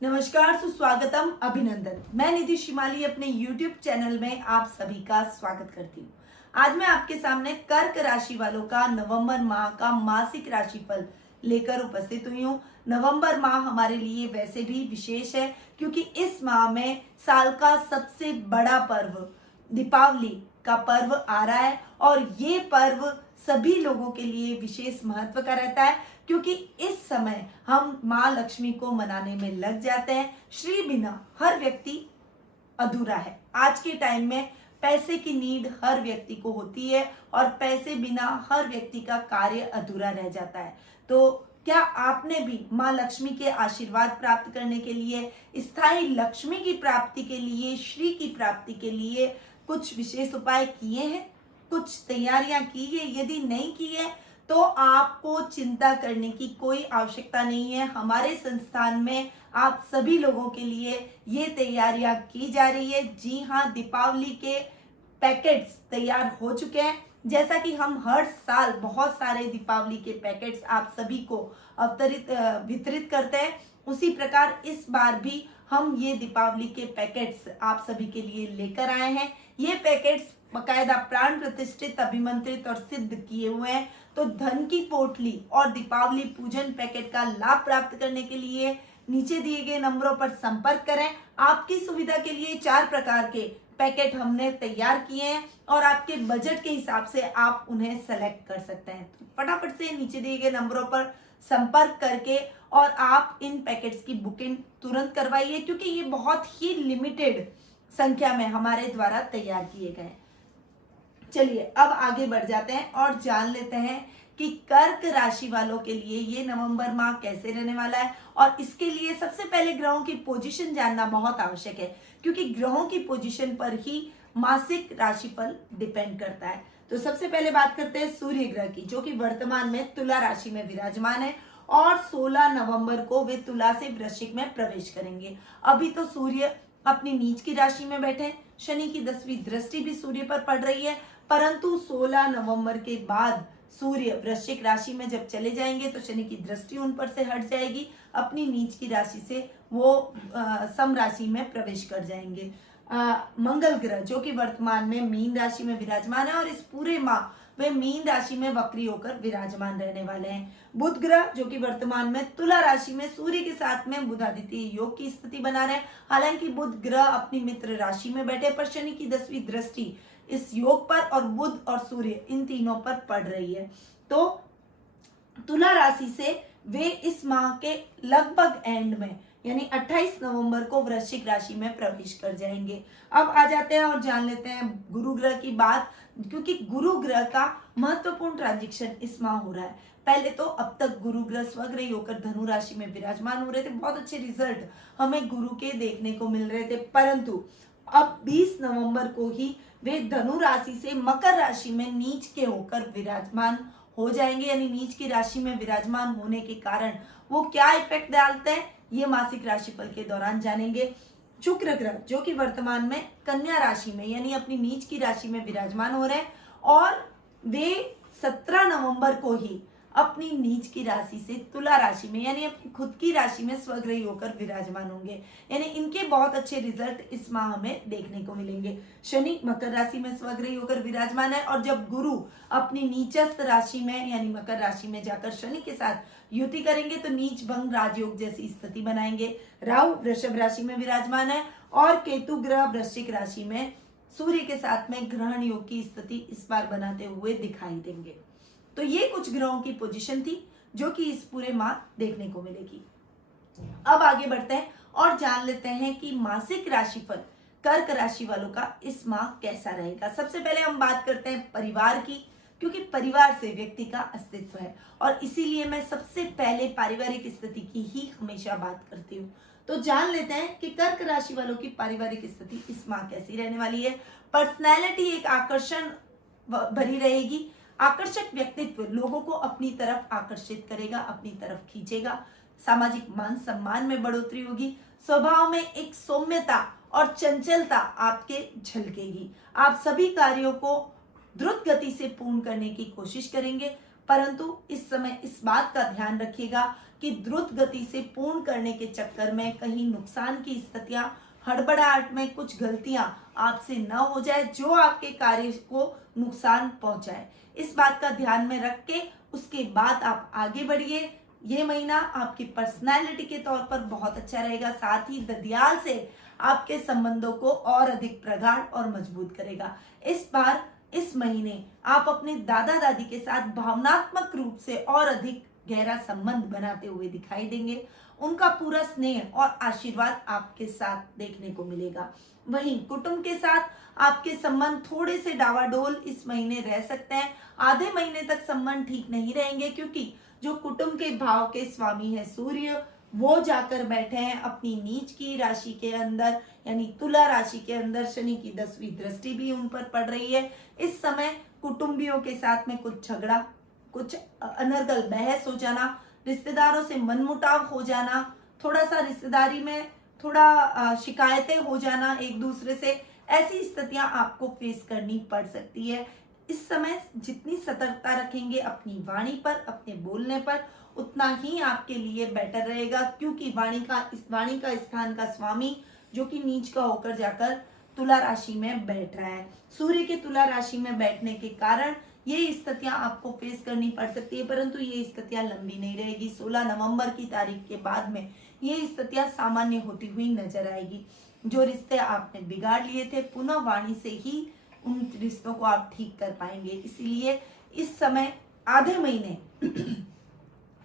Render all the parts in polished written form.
नमस्कार, सुस्वागतम, अभिनंदन। मैं निधि शिमाली अपने YouTube चैनल में आप सभी का स्वागत करती हूँ। आज मैं आपके सामने कर्क राशि वालों का नवंबर माह का मासिक राशिफल लेकर उपस्थित हुई हूँ। नवंबर माह हमारे लिए वैसे भी विशेष है क्योंकि इस माह में साल का सबसे बड़ा पर्व दीपावली का पर्व आ रहा है और ये पर्व सभी लोगों के लिए विशेष महत्व का रहता है क्योंकि इस समय हम माँ लक्ष्मी को मनाने में लग जाते हैं। श्री बिना हर व्यक्ति अधूरा है। आज के टाइम में पैसे की नीड हर व्यक्ति को होती है और पैसे बिना हर व्यक्ति का कार्य अधूरा रह जाता है। तो क्या आपने भी माँ लक्ष्मी के आशीर्वाद प्राप्त करने के लिए, स्थायी लक्ष्मी की प्राप्ति के लिए, श्री की प्राप्ति के लिए कुछ विशेष उपाय किए हैं, कुछ तैयारियां की है? यदि नहीं की है तो आपको चिंता करने की कोई आवश्यकता नहीं है। हमारे संस्थान में आप सभी लोगों के लिए ये तैयारियां की जा रही है। जी हाँ, दीपावली के पैकेट्स तैयार हो चुके हैं। जैसा कि हम हर साल बहुत सारे दीपावली के पैकेट्स आप सभी को वितरित करते हैं, उसी प्रकार इस बार भी हम ये दीपावली के पैकेट्स आप सभी के लिए लेकर आए हैं। ये पैकेट्स बकायदा प्राण प्रतिष्ठित, अभिमंत्रित और सिद्ध किए हुए हैं। तो धन की पोटली और दीपावली पूजन पैकेट का लाभ प्राप्त करने के लिए नीचे दिए गए नंबरों पर संपर्क करें। आपकी सुविधा के लिए 4 प्रकार के पैकेट हमने तैयार किए हैं और आपके बजट के हिसाब से आप उन्हें सेलेक्ट कर सकते हैं। तो फटाफट से नीचे दिए गए नंबरों पर संपर्क करके और आप इन पैकेट्स की बुकिंग तुरंत करवाइए क्योंकि ये बहुत ही लिमिटेड संख्या में हमारे द्वारा तैयार किए गए। चलिए अब आगे बढ़ जाते हैं और जान लेते हैं कि कर्क राशि वालों के लिए ये नवंबर माह कैसे रहने वाला है। और इसके लिए सबसे पहले ग्रहों की पोजीशन जानना बहुत आवश्यक है क्योंकि ग्रहों की पोजीशन पर ही मासिक राशिफल डिपेंड करता है। तो सबसे पहले बात करते हैं सूर्य ग्रह की, जो कि वर्तमान में तुला राशि में विराजमान है और 16 नवंबर को वे तुला से वृश्चिक में प्रवेश करेंगे। अभी तो सूर्य अपनी नीच की राशि में बैठे, शनि की 10वीं दृष्टि भी सूर्य पर पड़ रही है, परंतु 16 नवंबर के बाद सूर्य वृश्चिक राशि में जब चले जाएंगे तो शनि की दृष्टि उन पर से हट जाएगी, अपनी नीच की राशि से वो सम राशि में प्रवेश कर जाएंगे। मंगल ग्रह जो कि वर्तमान में मीन राशि में विराजमान है और इस पूरे माह वे मीन राशि में वक्री होकर विराजमान रहने वाले हैं। बुध ग्रह जो कि वर्तमान में तुला राशि में सूर्य के साथ में बुधादित्य योग की स्थिति बना रहे हैं। हालांकि बुध ग्रह अपनी मित्र राशि में बैठे, पर शनि की 10वीं दृष्टि इस योग पर और बुध और सूर्य इन तीनों पर पड़ रही है। तो तुला राशि से वे इस माह के लगभग एंड में यानी 28 नवंबर को वृश्चिक राशि में प्रवेश कर जाएंगे। अब आ जाते हैं और जान लेते हैं गुरु ग्रह की बात, क्योंकि गुरु ग्रह का महत्वपूर्ण ट्रांजिशन इस माह हो रहा है। पहले तो अब तक गुरु ग्रह स्वग्रही होकर धनु राशि में विराजमान हो रहे थे, बहुत अच्छे रिजल्ट हमें गुरु के देखने को मिल रहे थे, परंतु अब 20 नवंबर को ही वे धनु राशि से मकर राशि में नीच के होकर विराजमान हो जाएंगे। यानी नीच की राशि में विराजमान होने के कारण वो क्या इफेक्ट डालते हैं ये मासिक राशिफल के दौरान जानेंगे। शुक्र ग्रह जो कि वर्तमान में कन्या राशि में यानी अपनी नीच की राशि में विराजमान हो रहे हैं और वे 17 नवंबर को ही अपनी नीच की राशि से तुला राशि में यानी अपनी खुद की राशि में स्वग्रही होकर विराजमान होंगे। यानी इनके बहुत अच्छे रिजल्ट इस माह में देखने को मिलेंगे। शनि मकर राशि में स्वग्रही होकर विराजमान है और जब गुरु अपनी नीचस्थ राशि में यानी मकर राशि में जाकर शनि के साथ युति करेंगे तो नीच भंग राजयोग जैसी स्थिति बनाएंगे। राहु वृषभ राशि में विराजमान है और केतु ग्रह वृश्चिक राशि में सूर्य के साथ में ग्रहण योग की स्थिति इस बार बनाते हुए दिखाई देंगे। तो ये कुछ ग्रहों की पोजीशन थी जो कि इस पूरे माह देखने को मिलेगी। अब आगे बढ़ते हैं और जान लेते हैं कि मासिक राशिफल कर्क राशि वालों का इस माह कैसा रहेगा। सबसे पहले हम बात करते हैं परिवार की, क्योंकि परिवार से व्यक्ति का अस्तित्व है और इसीलिए मैं सबसे पहले पारिवारिक स्थिति की ही हमेशा बात करती हूँ। तो जान लेते हैं कि कर्क राशि वालों की पारिवारिक स्थिति इस माह कैसी रहने वाली है। पर्सनैलिटी एक आकर्षण भरी रहेगी। आकर्षक व्यक्तित्व लोगों को अपनी तरफ आकर्षित करेगा, अपनी तरफ खींचेगा। सामाजिक मान सम्मान में बढ़ोतरी होगी। स्वभाव में एक सौम्यता और चंचलता आपके झलकेगी। आप सभी कार्यों को द्रुत गति से पूर्ण करने की कोशिश करेंगे, परंतु इस समय इस बात का ध्यान रखिएगा कि द्रुत गति से पूर्ण करने के चक्कर में कहीं नुकसान की स्थितियां, हड़बड़ाहट में कुछ गलतियां आपसे न हो जाए जो आपके कार्य को नुकसान पहुंचाए। इस बात का ध्यान में रख के उसके बाद आप आगे बढ़िए। ये महीना आपकी पर्सनालिटी के तौर पर बहुत अच्छा रहेगा, साथ ही ददियाल से आपके संबंधों को और अधिक प्रगाढ़ और मजबूत करेगा। इस बार इस महीने आप अपने दादा दादी के साथ भावनात्मक रूप से और अधिक गहरा संबंध बनाते हुए दिखाई देंगे। उनका पूरा स्नेह और आशीर्वाद आपके साथ देखने को मिलेगा। वहीं कुटुंब के साथ आपके संबंध थोड़े से डावाडोल इस महीने रह सकते हैं। आधे महीने तक संबंध ठीक नहीं रहेंगे क्योंकि जो कुटुंब के भाव के स्वामी है सूर्य, वो जाकर बैठे हैं अपनी नीच की राशि के अंदर, यानी तुला राशि के अंदर। शनि की 10वीं दृष्टि भी उन पर पड़ रही है। इस समय कुटुंबियों के साथ में कुछ झगड़ा, कुछ अनर्गल बहस हो जाना, रिश्तेदारों से मनमुटाव हो जाना, थोड़ा सा रिश्तेदारी में थोड़ा शिकायतें हो जाना एक दूसरे से, ऐसी स्थितियां आपको फेस करनी पड़ सकती है। इस समय जितनी सतर्कता रखेंगे अपनी वाणी पर, अपने बोलने पर, उतना ही आपके लिए बेटर रहेगा, क्योंकि वाणी का स्थान का स्वामी जो कि नीच का होकर जाकर तुला राशि में बैठ रहा है। सूर्य के तुला राशि में बैठने के कारण ये स्थितियां आपको फेस करनी पड़ सकती है, परंतु ये स्थितियां लंबी नहीं रहेगी। 16 नवंबर की तारीख के बाद में ये स्थितियां सामान्य होती हुई नजर आएगी। जो रिश्ते आपने बिगाड़ लिए थे, पुनः वाणी से ही उन रिश्तों को आप ठीक कर पाएंगे। इसीलिए इस समय आधे महीने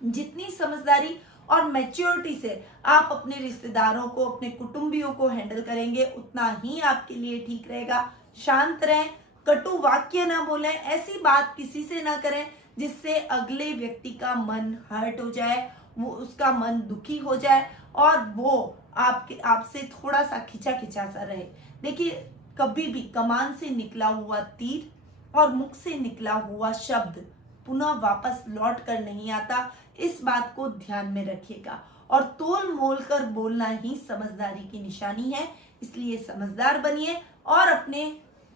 जितनी समझदारी और मैच्योरिटी से आप अपने रिश्तेदारों को, अपने कुटुंबियों को हैंडल करेंगे, उतना ही आपके लिए ठीक रहेगा। शांत रहें, कटु वाक्य ना बोलें, ऐसी बात किसी से ना करें जिससे अगले व्यक्ति का मन हर्ट हो जाए, वो उसका मन दुखी हो जाए और वो आपसे थोड़ा सा खिंचा खिंचा सा रहे। देखिए, कभी भी कमान से निकला हुआ तीर और मुख से निकला हुआ शब्द पुनः वापस लौट कर नहीं आता। इस बात को ध्यान में रखिएगा और तोल मोल कर बोलना ही समझदारी की निशानी है। इसलिए समझदार बनिए और अपने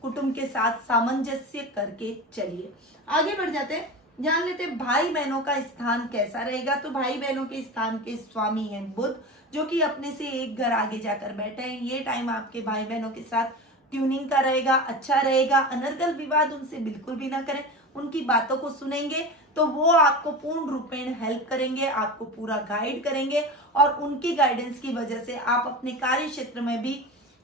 कुटुंब के साथ सामंजस्य करके चलिए। आगे बढ़ जाते हैं, जान लेते हैं भाई बहनों का स्थान कैसा रहेगा। तो भाई बहनों के स्थान के स्वामी हैं बुध, जो कि अपने से एक घर आगे जाकर बैठे हैं। ये टाइम आपके भाई बहनों के साथ ट्यूनिंग का रहेगा, अच्छा रहेगा। अनर्गल विवाद उनसे बिल्कुल भी ना करें, उनकी बातों को सुनेंगे तो वो आपको पूर्ण रूपेण हेल्प करेंगे, आपको पूरा गाइड करेंगे और उनकी गाइडेंस की वजह से आप अपने कार्य क्षेत्र में भी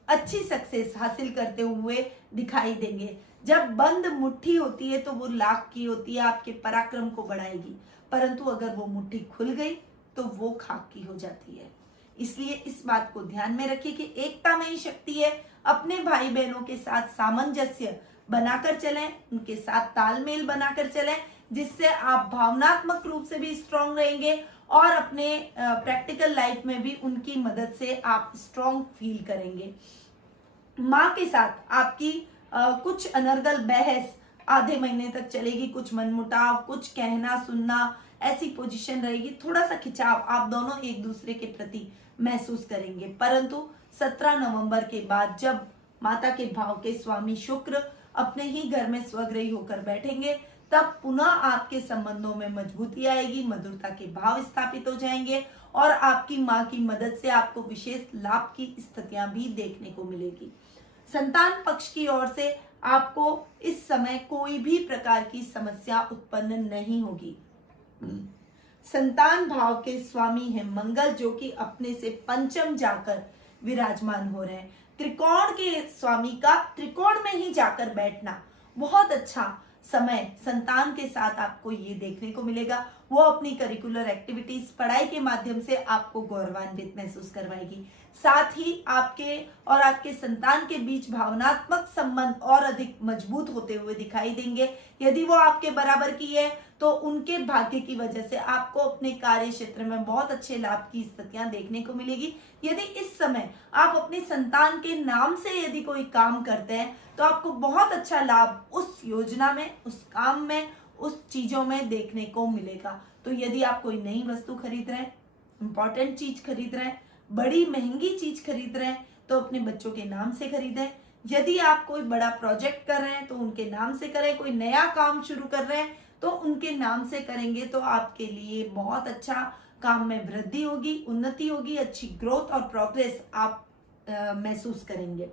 अच्छी सक्सेस हासिल करते हुए दिखाई देंगे। जब बंद मुट्ठी होती है तो वो लाख की होती है, आपके पराक्रम को बढ़ाएगी, परंतु अगर वो मुट्ठी खुल गई तो वो खाक की हो जाती है। इसलिए इस बात को ध्यान में रखिए कि एकता में ही शक्ति है। अपने भाई बहनों के साथ सामंजस्य बनाकर चलें, उनके साथ तालमेल बनाकर चलें, जिससे आप भावनात्मक रूप से भी स्ट्रांग रहेंगे और अपने प्रैक्टिकल लाइफ में भी उनकी मदद से आप स्ट्रांग फील करेंगे। माँ के साथ आपकी कुछ अनर्गल बहस आधे महीने तक चलेगी, कुछ मनमुटाव, कुछ कहना सुनना, ऐसी पोजीशन रहेगी। थोड़ा सा खिंचाव आप दोनों एक दूसरे के प्रति महसूस करेंगे, परंतु 17 नवंबर के बाद जब माता के भाव के स्वामी शुक्र अपने ही घर में स्वग्रही होकर बैठेंगे, तब पुनः आपके संबंधों में मजबूती आएगी, मधुरता के भाव स्थापित हो जाएंगे और आपकी माँ की मदद से आपको विशेष लाभ की स्थितियां भी देखने को मिलेगी। संतान पक्ष की ओर से आपको इस समय कोई भी प्रकार की समस्या उत्पन्न नहीं होगी। संतान भाव के स्वामी है मंगल, जो कि अपने से पंचम जाकर विराजमान हो रहे हैं। त्रिकोण के स्वामी का त्रिकोण में ही जाकर बैठना बहुत अच्छा समय संतान के साथ आपको ये देखने को मिलेगा। वो अपनी करिकुलर एक्टिविटीज, पढ़ाई के माध्यम से आपको गौरवान्वित महसूस करवाएगी। साथ ही आपके और आपके संतान के बीच भावनात्मक संबंध और अधिक मजबूत होते हुए दिखाई देंगे। यदि वो आपके बराबर की है तो उनके भाग्य की वजह से आपको अपने कार्य क्षेत्र में बहुत अच्छे लाभ की स्थितियां देखने को मिलेगी। यदि इस समय आप अपने संतान के नाम से यदि कोई काम करते हैं तो आपको बहुत अच्छा लाभ उस योजना में, उस काम में, उस चीजों में देखने को मिलेगा। तो यदि आप कोई नई वस्तु खरीद रहे हैं, इंपॉर्टेंट चीज खरीद रहे हैं, बड़ी महंगी चीज खरीद रहे हैं, तो अपने बच्चों के नाम से खरीदें। यदि आप कोई बड़ा प्रोजेक्ट कर रहे हैं तो उनके नाम से करें। कोई नया काम शुरू कर रहे हैं तो उनके नाम से करेंगे तो आपके लिए बहुत अच्छा काम में वृद्धि होगी, उन्नति होगी, अच्छी ग्रोथ और प्रोग्रेस आप महसूस करेंगे।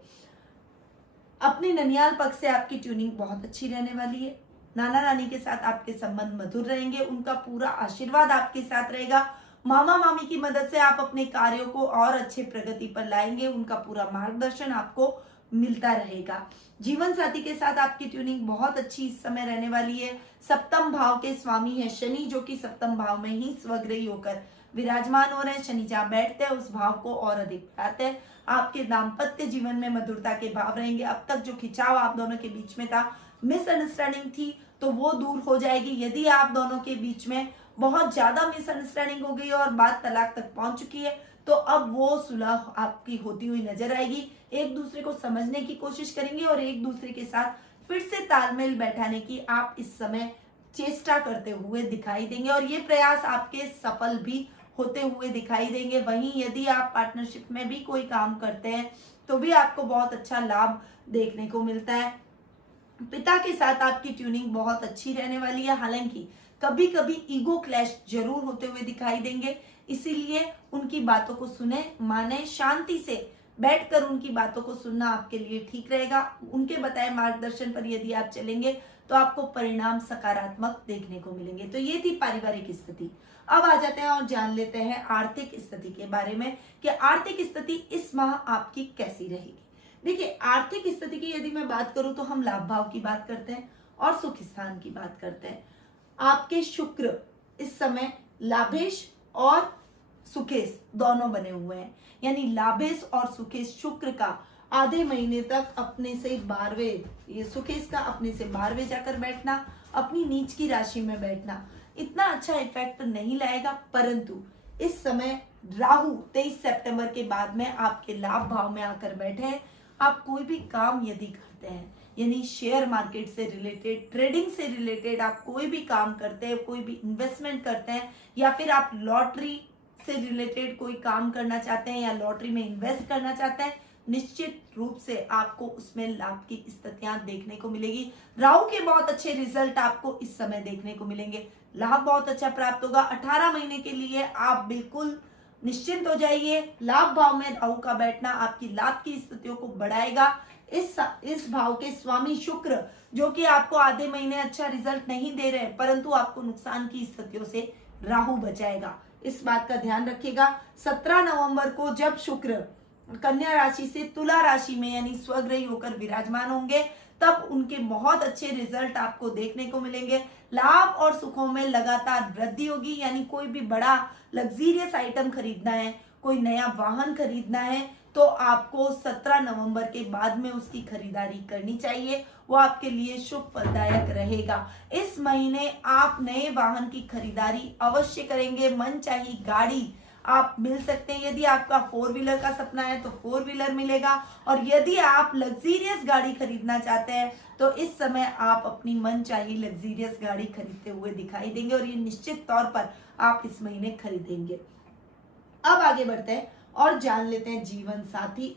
अपने ननियाल पक्ष से आपकी ट्यूनिंग बहुत अच्छी रहने वाली है। नाना नानी के साथ आपके संबंध मधुर रहेंगे, उनका पूरा आशीर्वाद आपके साथ रहेगा। मामा मामी की मदद से आप अपने कार्यों को और अच्छे प्रगति पर लाएंगे, उनका पूरा मार्गदर्शन आपको मिलता रहेगा। जीवन साथी के साथ आपकी ट्यूनिंग बहुत अच्छी इस समय रहने वाली है। सप्तम भाव के स्वामी है शनि, जो कि सप्तम भाव में ही स्वग्रही होकर विराजमान हो रहे हैं। शनि जहां बैठते हैं उस भाव को और अधिक बढ़ाते हैं। आपके दाम्पत्य जीवन में मधुरता के भाव रहेंगे। अब तक जो खिंचाव आप दोनों के बीच में था, मिसअंडरस्टैंडिंग थी, तो वो दूर हो जाएगी। यदि आप दोनों के बीच में बहुत ज्यादा मिसअंडरस्टैंडिंग हो गई है और बात तलाक तक पहुंच चुकी है, तो अब वो सुलह आपकी होती हुई नजर आएगी। एक दूसरे को समझने की कोशिश करेंगे और एक दूसरे के साथ फिर से तालमेल बैठाने की आप इस समय चेष्टा करते हुए दिखाई देंगे और ये प्रयास आपके सफल भी होते हुए दिखाई देंगे। वहीं यदि आप पार्टनरशिप में भी कोई काम करते हैं तो भी आपको बहुत अच्छा लाभ देखने को मिलता है। पिता के साथ आपकी ट्यूनिंग बहुत अच्छी रहने वाली है। हालांकि कभी कभी ईगो क्लैश जरूर होते हुए दिखाई देंगे, इसीलिए उनकी बातों को सुने, माने, शांति से बैठकर उनकी बातों को सुनना आपके लिए ठीक रहेगा। उनके बताए मार्गदर्शन पर यदि आप चलेंगे तो आपको परिणाम सकारात्मक देखने को मिलेंगे। तो ये थी पारिवारिक स्थिति। अब आ जाते हैं और जान लेते हैं आर्थिक स्थिति के बारे में कि आर्थिक स्थिति इस माह आपकी कैसी रहेगी। देखिए, आर्थिक स्थिति की यदि मैं बात करूं तो हम लाभ भाव की बात करते हैं और सुख स्थान की बात करते हैं। आपके शुक्र इस समय लाभेश और सुकेश दोनों बने हुए हैं, यानी लाभेश और सुकेश शुक्र का आधे महीने तक अपने से 12वें, ये सुकेश का अपने से 12वें जाकर बैठना, अपनी नीच की राशि में बैठना इतना अच्छा इफेक्ट नहीं लाएगा। परंतु इस समय राहु 23 सितंबर के बाद में आपके लाभ भाव में आकर बैठे हैं। आप कोई भी काम यदि करते हैं, यानी शेयर मार्केट से रिलेटेड, ट्रेडिंग से रिलेटेड आप कोई भी काम करते हैं, कोई भी इन्वेस्टमेंट करते हैं, या फिर आप लॉटरी से रिलेटेड कोई काम करना चाहते हैं या लॉटरी में इन्वेस्ट करना चाहते हैं, निश्चित रूप से आपको उसमें लाभ की स्थितियां देखने को मिलेगी। राहु के बहुत अच्छे रिजल्ट आपको इस समय देखने को मिलेंगे। लाभ बहुत अच्छा प्राप्त होगा। 18 महीने के लिए आप बिल्कुल निश्चिंत हो जाइए। लाभ भाव में राहु का बैठना आपकी लाभ की स्थितियों को बढ़ाएगा। इस भाव के स्वामी शुक्र, जो कि आपको आधे महीने अच्छा रिजल्ट नहीं दे रहे, परंतु आपको नुकसान की स्थितियों से राहु बचाएगा। इस बात का ध्यान रखिएगा। 17 नवंबर को जब शुक्र कन्या राशि से तुला राशि में यानी स्वग्रही होकर विराजमान होंगे, तब उनके बहुत अच्छे रिजल्ट आपको देखने को मिलेंगे। लाभ और सुखों में लगातार वृद्धि होगी, यानी कोई भी बड़ा लग्जीरियस आइटम खरीदना है, कोई नया वाहन खरीदना है, तो आपको 17 नवंबर के बाद में उसकी खरीदारी करनी चाहिए। वो आपके लिए शुभ फलदायक रहेगा। इस महीने आप नए वाहन की खरीदारी अवश्य करेंगे। मनचाही गाड़ी आप मिल सकते हैं। यदि आपका 4 व्हीलर का सपना है तो 4 व्हीलर मिलेगा, और यदि आप लग्जीरियस गाड़ी खरीदना चाहते हैं तो इस समय आप अपनी मनचाही लग्जीरियस गाड़ी खरीदते हुए दिखाई देंगे, और ये निश्चित तौर पर आप इस महीने खरीदेंगे। अब आगे बढ़ते हैं और जान लेते हैं जीवन साथी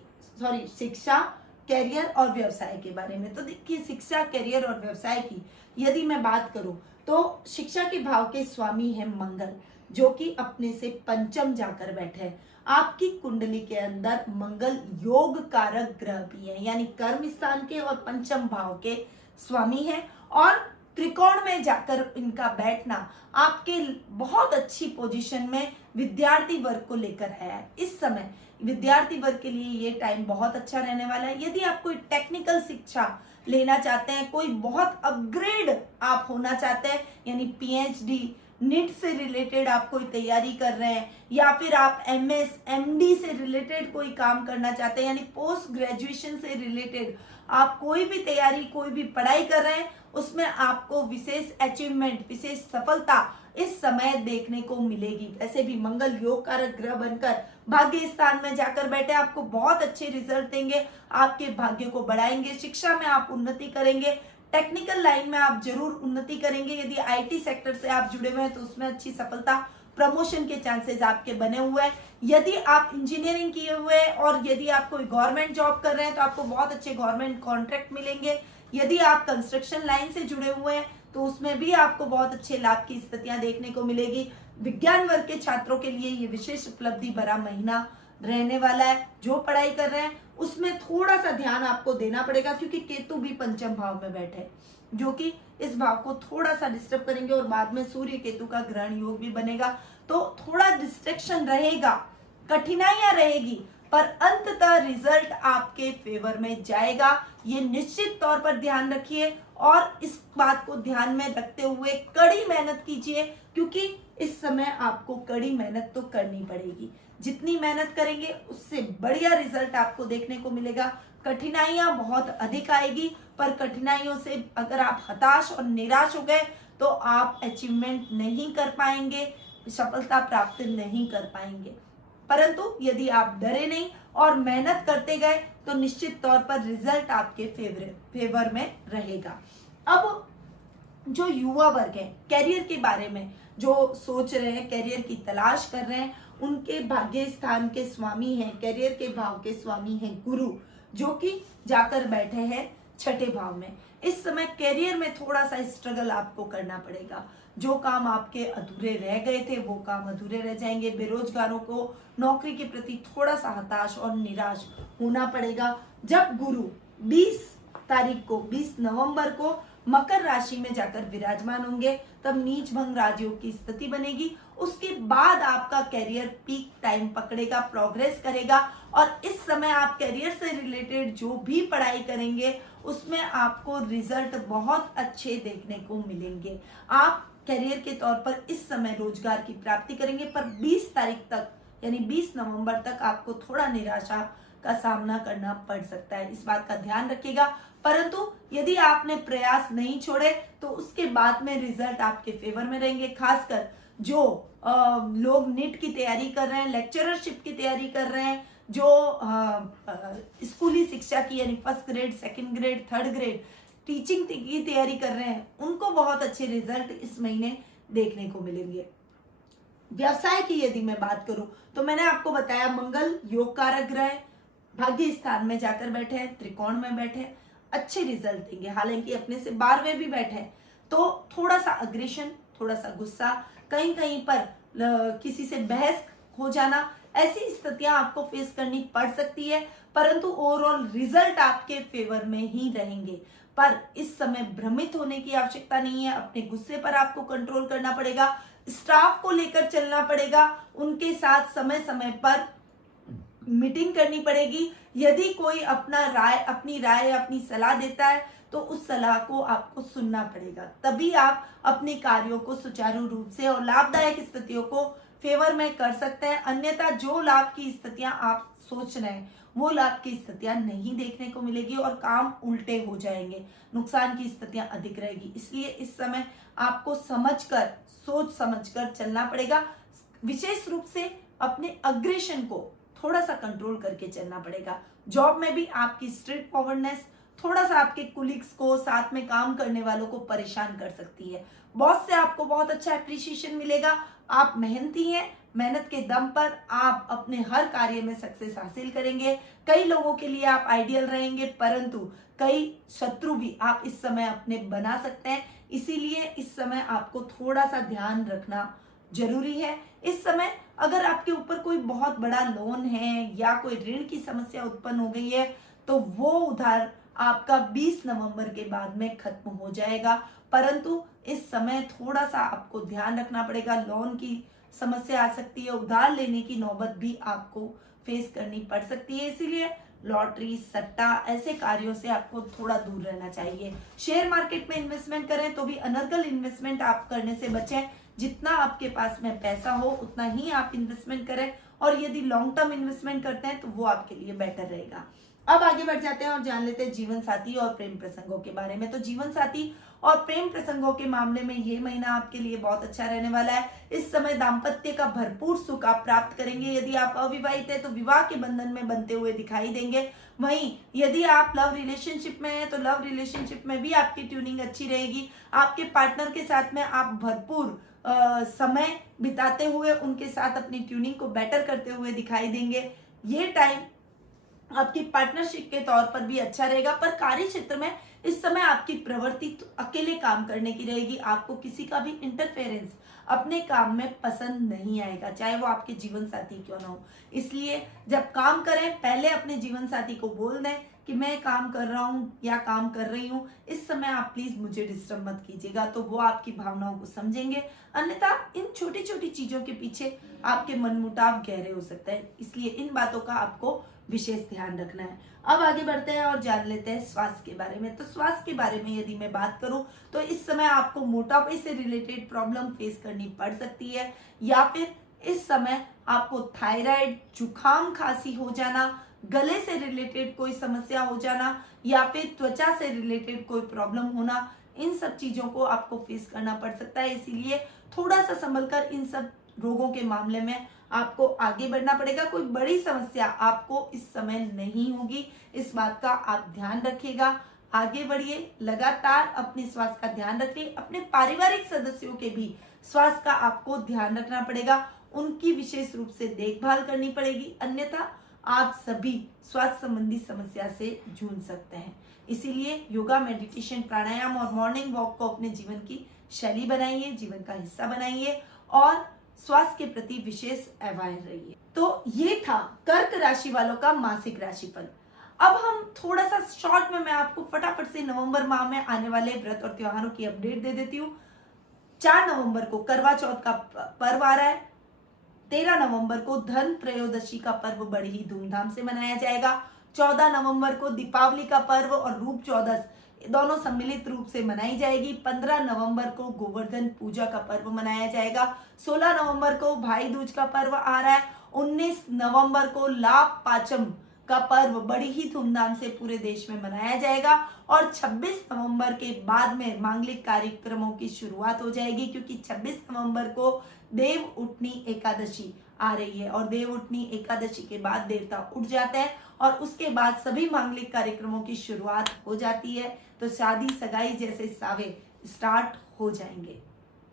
शिक्षा, कैरियर और व्यवसाय के बारे में। तो देखिए, शिक्षा, कैरियर और व्यवसाय की यदि मैं बात करूं तो शिक्षा के भाव के स्वामी है मंगल, जो कि अपने से पंचम जाकर बैठे हैं। आपकी कुंडली के अंदर मंगल योग कारक ग्रह भी है, यानी कर्म स्थान के और पंचम भाव के स्वामी है, और त्रिकोण में जाकर इनका बैठना आपके बहुत अच्छी पोजीशन में विद्यार्थी वर्ग को लेकर आया है। इस समय विद्यार्थी वर्ग के लिए ये टाइम बहुत अच्छा रहने वाला है। यदि आप कोई टेक्निकल शिक्षा लेना चाहते हैं, कोई बहुत अपग्रेड आप होना चाहते हैं, यानी पीएचडी, नीट से रिलेटेड आप कोई तैयारी कर रहे हैं, या फिर आप एमएस, एमडी से रिलेटेड कोई काम करना चाहते हैं, यानी पोस्ट ग्रेजुएशन से रिलेटेड आप कोई भी तैयारी, कोई भी पढ़ाई कर रहे हैं, उसमें आपको विशेष अचीवमेंट, विशेष सफलता इस समय देखने को मिलेगी। वैसे भी मंगल योग कारक ग्रह बनकर भाग्य स्थान में जाकर बैठे आपको बहुत अच्छे रिजल्ट देंगे, आपके भाग्य को बढ़ाएंगे। शिक्षा में आप उन्नति करेंगे, टेक्निकल लाइन में आप जरूर उन्नति करेंगे। यदि आईटी सेक्टर से आप जुड़े हुए हैं तो उसमें अच्छी सफलता, प्रमोशन के चांसेस आपके बने हुए हैं। यदि आप इंजीनियरिंग किए हुए हैं और यदि आप कोई गवर्नमेंट जॉब कर रहे हैं तो आपको बहुत अच्छे गवर्नमेंट कॉन्ट्रैक्ट मिलेंगे। यदि आप कंस्ट्रक्शन लाइन से जुड़े हुए हैं तो उसमें भी आपको बहुत अच्छे लाभ की स्थितियां देखने को मिलेगी। विज्ञान वर्ग के छात्रों के लिए ये विशेष उपलब्धि भरा महीना रहने वाला है। जो पढ़ाई कर रहे हैं उसमें थोड़ा सा ध्यान आपको देना पड़ेगा, क्योंकि केतु भी पंचम भाव में बैठे हैं, जो कि इस भाव को थोड़ा सा डिस्टर्ब करेंगे और बाद में सूर्य केतु का ग्रहण योग भी बनेगा, तो थोड़ा डिस्ट्रैक्शन रहेगा, कठिनाइयां रहेगी, पर अंततः रिजल्ट आपके फेवर में जाएगा। ये निश्चित तौर पर ध्यान रखिए और इस बात को ध्यान में रखते हुए कड़ी मेहनत कीजिए, क्योंकि इस समय आपको कड़ी मेहनत तो करनी पड़ेगी। जितनी मेहनत करेंगे उससे बढ़िया रिजल्ट आपको देखने को मिलेगा। कठिनाइयां बहुत अधिक आएगी, पर कठिनाइयों से अगर आप हताश और निराश हो गए तो आप अचीवमेंट नहीं कर पाएंगे, सफलता प्राप्त नहीं कर पाएंगे। परंतु यदि आप डरे नहीं और मेहनत करते गए तो निश्चित तौर पर रिजल्ट आपके फेवर में रहेगा। अब जो युवा वर्ग है, कैरियर के बारे में जो सोच रहे हैं, कैरियर की तलाश कर रहे हैं, उनके भाग्य स्थान के स्वामी हैं, कैरियर के भाव के स्वामी हैं गुरु, जो कि जाकर बैठे हैं छठे भाव में। इस समय कैरियर में थोड़ा सा स्ट्रगल आपको करना पड़ेगा। जो काम आपके अधूरे रह गए थे वो काम अधूरे रह जाएंगे। बेरोजगारों को नौकरी के प्रति थोड़ा सा हताश और निराश होना पड़ेगा। जब गुरु 20 नवंबर को मकर राशि में जाकर विराजमान होंगे, तब नीच भंग राजयोग की स्थिति बनेगी। उसके बाद आपका कैरियर पीक टाइम पकड़ेगा, प्रोग्रेस करेगा, और इस समय आप कैरियर से रिलेटेड जो भी पढ़ाई करेंगे उसमें आपको रिजल्ट बहुत अच्छे देखने को मिलेंगे। आप कैरियर के तौर पर इस समय रोजगार की प्राप्ति करेंगे, पर 20 तारीख तक यानी 20 नवंबर तक आपको थोड़ा निराशा का सामना करना पड़ सकता है। इस बात का ध्यान रखिएगा। परंतु यदि आपने प्रयास नहीं छोड़े तो उसके बाद में रिजल्ट आपके फेवर में रहेंगे। खासकर जो लोग नीट की तैयारी कर रहे हैं, लेक्चररशिप की तैयारी कर रहे हैं, जो स्कूली शिक्षा की यानी first grade, second grade, third grade teaching की तैयारी कर रहे हैं, उनको बहुत अच्छे रिजल्ट इस महीने देखने को मिलेंगे। व्यवसाय की यदि मैं बात करूं तो मैंने आपको बताया मंगल योग कारक ग्रह भाग्य स्थान में जाकर बैठे हैं, त्रिकोण में बैठे, अच्छे रिजल्ट देंगे। हालांकि अपने से 12वें भी बैठे हैं, तो थोड़ा सा अग्रेशन, थोड़ा सा गुस्सा, कहीं कहीं पर किसी से बहस हो जाना, ऐसी स्थितियां आपको फेस करनी पड़ सकती है, परंतु ओवरऑल रिजल्ट आपके फेवर में ही रहेंगे। पर इस समय भ्रमित होने की आवश्यकता नहीं है। अपने गुस्से पर आपको कंट्रोल करना पड़ेगा, स्टाफ को लेकर चलना पड़ेगा, उनके साथ समय समय पर मीटिंग करनी पड़ेगी। यदि कोई अपनी राय अपनी सलाह देता है तो उस सलाह को आपको सुनना पड़ेगा, तभी आप अपने कार्यों को सुचारू रूप से और लाभदायक स्थितियों को फेवर में कर सकते हैं। अन्यथा जो लाभ की स्थितियां आप सोच रहे हैं वो लाभ की स्थितियां नहीं देखने को मिलेगी और काम उल्टे हो जाएंगे, नुकसान की स्थितियां अधिक रहेगी। इसलिए इस समय आपको सोच समझकर चलना पड़ेगा। विशेष रूप से अपने अग्रेशन को थोड़ा सा कंट्रोल करके चलना पड़ेगा। जॉब में भी आपकी स्ट्रेट फॉरवर्डनेस थोड़ा सा आपके कुलीग्स को, साथ में काम करने वालों को परेशान कर सकती है। बॉस से आपको बहुत अच्छा एप्रिसिएशन मिलेगा। आप मेहनती हैं, मेहनत के दम पर आप अपने हर कार्य में सक्सेस हासिल करेंगे। कई लोगों के लिए आप आइडियल रहेंगे, परंतु कई शत्रु भी आप इस समय अपने बना सकते हैं। इसीलिए इस समय आपको थोड़ा सा ध्यान रखना जरूरी है। इस समय अगर आपके ऊपर कोई बहुत बड़ा लोन है या कोई ऋण की समस्या उत्पन्न हो गई है तो वो उधार आपका 20 नवंबर के बाद में खत्म हो जाएगा। परंतु इस समय थोड़ा सा आपको ध्यान रखना पड़ेगा। लोन की समस्या आ सकती है, उधार लेने की नौबत भी आपको फेस करनी पड़ सकती है। इसीलिए लॉटरी, सट्टा, ऐसे कार्यों से आपको थोड़ा दूर रहना चाहिए। शेयर मार्केट में इन्वेस्टमेंट करें तो भी अनर्गल इन्वेस्टमेंट आप करने से बचें। जितना आपके पास में पैसा हो उतना ही आप इन्वेस्टमेंट करें, और यदि लॉन्ग टर्म इन्वेस्टमेंट करते हैं तो वो आपके लिए बेटर रहेगा। अब आगे बढ़ जाते हैं और जान लेते हैं जीवन साथी और प्रेम प्रसंगों के बारे में। तो जीवन साथी और प्रेम प्रसंगों के मामले में ये महीना आपके लिए बहुत अच्छा रहने वाला है। इस समय दाम्पत्य का भरपूर सुख आप प्राप्त करेंगे। यदि आप अविवाहित है तो विवाह के बंधन में बंधते हुए दिखाई देंगे। वहीं यदि आप लव रिलेशनशिप में हैं तो लव रिलेशनशिप में भी आपकी ट्यूनिंग अच्छी रहेगी। आपके पार्टनर के साथ में आप भरपूर समय बिताते हुए उनके साथ अपनी ट्यूनिंग को बेटर करते हुए दिखाई देंगे। ये टाइम आपकी पार्टनरशिप के तौर पर भी अच्छा रहेगा। पर कार्य क्षेत्र में इस समय आपकी प्रवृत्ति तो अकेले काम करने की रहेगी। आपको किसी का भी इंटरफेरेंस अपने काम में पसंद नहीं आएगा, चाहे वो आपके जीवन साथी क्यों ना हो। इसलिए जब काम करें, पहले अपने जीवन साथी को बोल दें कि मैं काम कर रहा हूँ या काम कर रही हूँ, इस समय आप प्लीज मुझे डिस्टर्ब मत कीजिएगा, तो वो आपकी भावनाओं को समझेंगे। अन्यथा इन छोटी छोटी चीजों के पीछे आपके मनमुटाव गहरे हो सकते हैं, इसलिए इन बातों का आपको विशेष ध्यान रखना है। अब आगे बढ़ते हैं और जान लेते हैं स्वास्थ्य के बारे में। तो स्वास्थ्य के बारे में यदि मैं बात करूं तो इस समय आपको मोटापे से रिलेटेड प्रॉब्लम फेस करनी पड़ सकती है, या फिर इस समय आपको थायराइड, जुकाम, खांसी हो जाना, गले से रिलेटेड कोई समस्या हो जाना, या फिर त्वचा से रिलेटेड कोई प्रॉब्लम होना, इन सब चीजों को आपको फेस करना पड़ सकता है। इसीलिए थोड़ा सा संभल कर इन सब रोगों के मामले में आपको आगे बढ़ना पड़ेगा। कोई बड़ी समस्या आपको इस समय नहीं होगी, इस बात का आप ध्यान रखिएगा। आगे बढ़िए, लगातार अपने स्वास्थ्य का ध्यान रखिए। अपने पारिवारिक सदस्यों के भी स्वास्थ्य का आपको ध्यान रखना पड़ेगा, उनकी विशेष रूप से देखभाल करनी पड़ेगी, अन्यथा आप सभी स्वास्थ्य संबंधी समस्या से जूझ सकते हैं। इसीलिए योगा, मेडिटेशन, प्राणायाम और मॉर्निंग वॉक को अपने जीवन की शैली बनाइए, जीवन का हिस्सा बनाइए और स्वास्थ्य के प्रति विशेष अवेयर रहिए। तो ये था कर्क राशि वालों का मासिक राशिफल। अब हम थोड़ा सा शॉर्ट में मैं आपको फटाफट से नवंबर माह में आने वाले व्रत और त्योहारों की अपडेट दे देती हूँ। 4 नवंबर को करवा चौथ का पर्व आ रहा है। 13 नवंबर को धन त्रयोदशी का पर्व बड़ी ही धूमधाम से मनाया जाएगा। 14 नवंबर को दीपावली का पर्व और रूप चौदस दोनों सम्मिलित रूप से मनाई जाएगी। 15 नवंबर को गोवर्धन पूजा का पर्व मनाया जाएगा। 16 नवंबर को भाई दूज का पर्व आ रहा है। 19 नवंबर को लाभ पाचम का पर्व बड़ी ही धूमधाम से पूरे देश में मनाया जाएगा और 26 नवंबर के बाद में मांगलिक कार्यक्रमों की शुरुआत हो जाएगी, क्योंकि 26 नवंबर को देव उठनी एकादशी आ रही है और देव उठनी एकादशी के बाद देवता उठ जाते हैं और उसके बाद सभी मांगलिक कार्यक्रमों की शुरुआत हो जाती है। तो शादी, सगाई जैसे सावे स्टार्ट हो जाएंगे।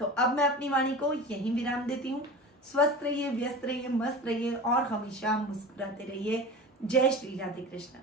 तो अब मैं अपनी वाणी को यहीं विराम देती हूँ। स्वस्थ रहिए, व्यस्त रहिए, मस्त रहिए और हमेशा मुस्कुराते रहिए। जय श्री राधे कृष्ण।